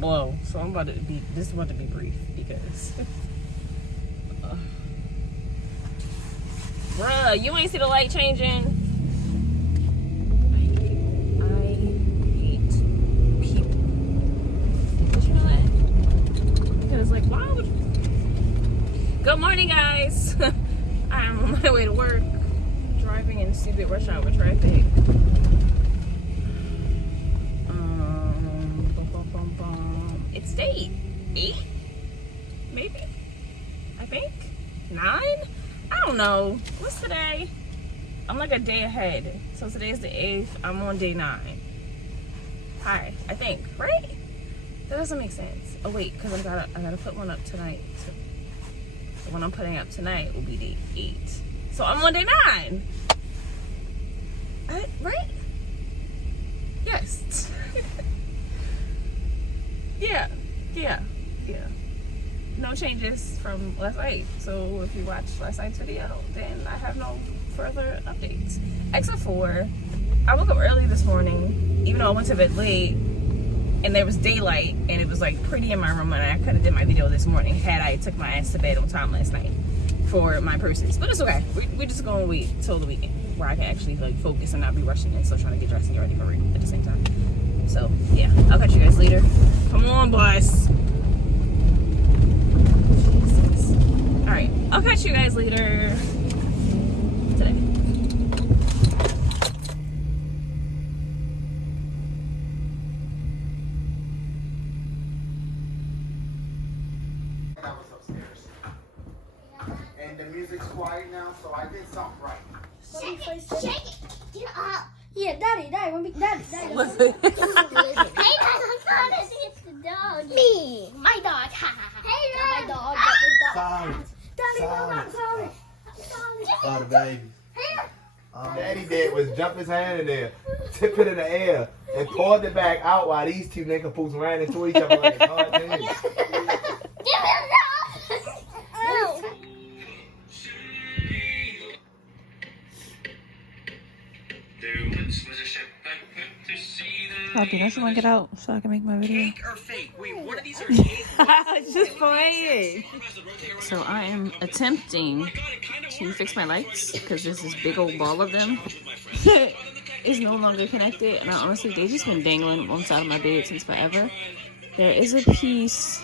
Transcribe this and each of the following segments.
blow, so I'm about to be. This is about to be brief because. Bruh, you ain't see the light changing. I hate people. Did you know that? Because like, why would you? Good morning, guys. I'm on my way to work, driving in stupid rush hour traffic. It's day 8, maybe. I think 9. I don't know. What's today? I'm like a day ahead. So today's the 8th. I'm on day 9. Hi, I think, right? That doesn't make sense. Oh wait, because I gotta put one up tonight. So the one I'm putting up tonight will be day 8. So I'm on day 9. Right? Yes. Yeah. No changes from last night. So if you watched last night's video, then I have no further updates. Except for, I woke up early this morning, even though I went to bed late, and there was daylight, and it was like pretty in my room, and I could have did my video this morning had I took my ass to bed on time last night for my purses. But it's okay. We're just gonna wait till the weekend where I can actually like focus and not be rushing and still trying to get dressed and get ready for work at the same time. So yeah, I'll catch you guys later. Come on, boss. All right, I'll catch you guys later today. I was upstairs. And the music's quiet now, so I did something right. Shake it. Get up. Yeah, Daddy, want me, Daddy. Listen. Hey, Dad, I'm trying to see it's the dog. Me, my dog. Hey, Dad. My dog. Silence. Daddy, I'm sorry. Oh, the baby. All Daddy did was jump his hand in there, tip it in the air, and pulled it back out while these two nincompoops ran into each other like a cartoon. Give me a dog. Oh. Poppy, don't you want to get out so I can make my video? Cake or fake? Wait, one of these are cake. I was just playing. So I am attempting to fix my lights because there's this big old ball of them is no longer connected, and honestly they've just been dangling on the side of my bed since forever. There is a piece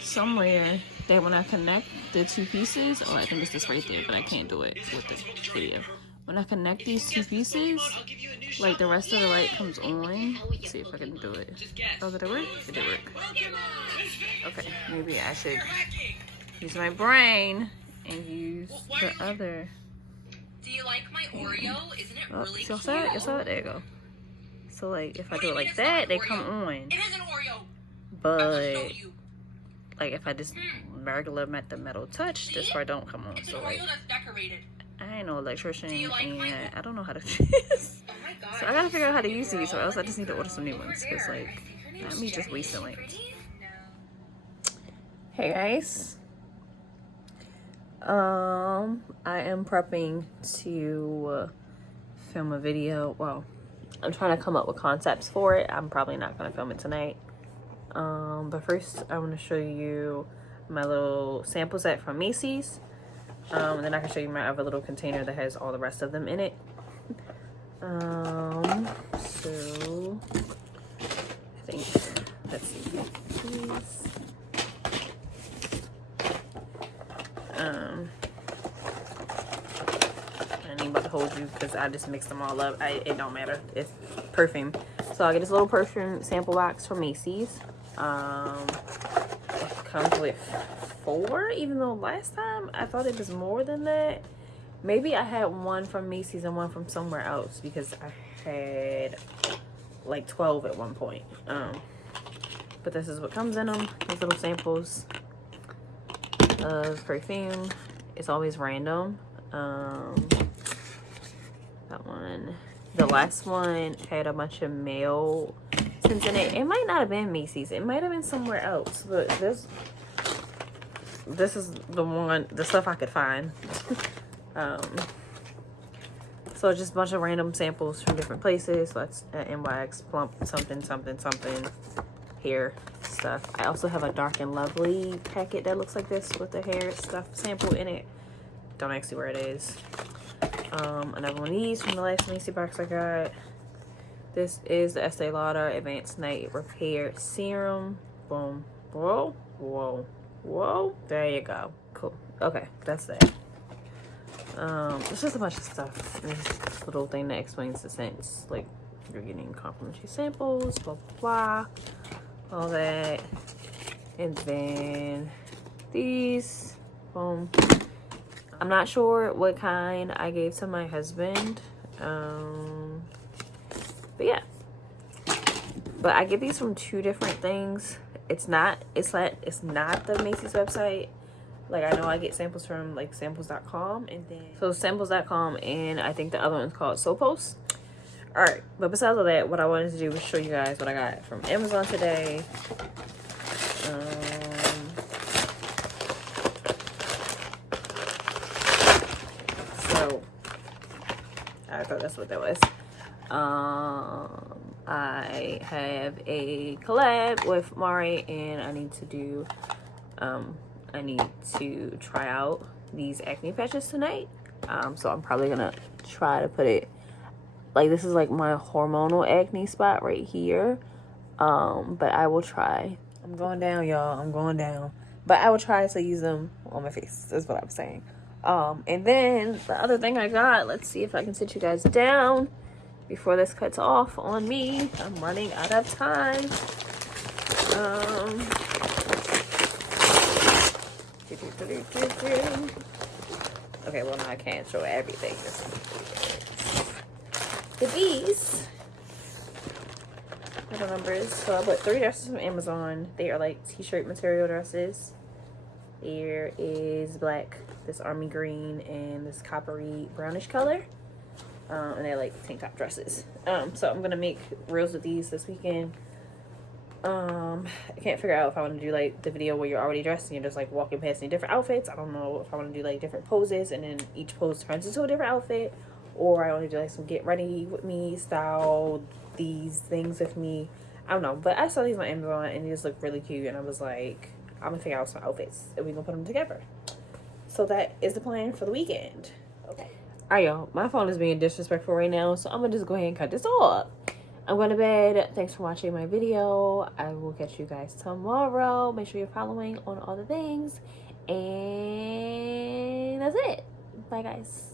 somewhere that when I connect the two pieces, oh I think it's this right there, but I can't do it with this video. When I connect these two pieces, like the rest of the light comes on. Let's see if I can do it. Oh, did it work? It did work. Okay, maybe I should use my brain and use the other. Do you like my Oreo? Isn't it really You cute? saw it? You saw it? There you go. So like if I do it like that, they come on. It is an Oreo. But Show you. like if I just regular metal touch, this part don't come on. It's So an like Oreo that's decorated. I ain't no electrician Do you like and my- I don't know how to do this. Oh my god. So I gotta figure out how to use these, or else I just need to order some new ones. Cause like, not me just wasting lights. Hey guys. I am prepping to film a video. Well, I'm trying to come up with concepts for it. I'm probably not gonna film it tonight. But first I want to show you my little sample set from Macy's. And then I can show you my other little container that has all the rest of them in it. So I think, let's see, these. I ain't about to hold you because I just mixed them all up. It don't matter. It's perfume. So I get this little perfume sample box from Macy's. It comes with 4, even though last time I thought it was more than that. Maybe I had one from Macy's and one from somewhere else because I had like 12 at one point. But this is what comes in them. These little samples of perfume. It's always random. That one. The last one had a bunch of male scents in it. It might not have been Macy's. It might have been somewhere else. But this is the stuff I could find. So just a bunch of random samples from different places. So that's NYX Plump something hair stuff. I also have a Dark and Lovely packet that looks like this with the hair stuff sample in it. Don't ask me where it is. Another one of these from the last Macy box I got. This is the Estee Lauder Advanced Night Repair Serum. Boom. Whoa, whoa, whoa. There you go. Cool. Okay, that's that. It's just a bunch of stuff. This little thing that explains the scents. Like, you're getting complimentary samples, blah, blah, blah. All that. And then these. Boom. I'm not sure what kind I gave to my husband. But yeah. But I get these from 2 different things. It's not the Macy's website. Like, I know I get samples from like samples.com and then samples.com, and I think the other one's called Soappost. Alright, but besides all that, what I wanted to do was show you guys what I got from Amazon today. So I thought that's what that was. I have a collab with Mari, and I need to try out these acne patches tonight. So I'm probably gonna try to put it, like, this is like my hormonal acne spot right here. But I will try. I'm going down, y'all. I'm going down. But I will try to use them on my face, is what I'm saying. And then the other thing I got, let's see if I can sit you guys down before this cuts off on me. I'm running out of time. Okay, well, now I can't show everything. These are the numbers. So I bought 3 dresses from Amazon. They are like t-shirt material dresses. There is black, this army green, and this coppery brownish color. And they're like tank top dresses. So I'm gonna make reels with these this weekend. I can't figure out if I want to do like the video where you're already dressed and you're just like walking past any different outfits. I don't know if I want to do like different poses and then each pose turns into a different outfit, or I want to do like some get ready with me style, these things with me. I don't know, but I saw these on Amazon and these look really cute, and I was like, I'm gonna figure out some outfits and we're gonna put them together. So that is the plan for the weekend. Okay. Alright, y'all, my phone is being disrespectful right now, so I'm gonna just go ahead and cut this off. I'm going to bed. Thanks for watching my video. I will catch you guys tomorrow. Make sure you're following on all the things. And that's it. Bye, guys.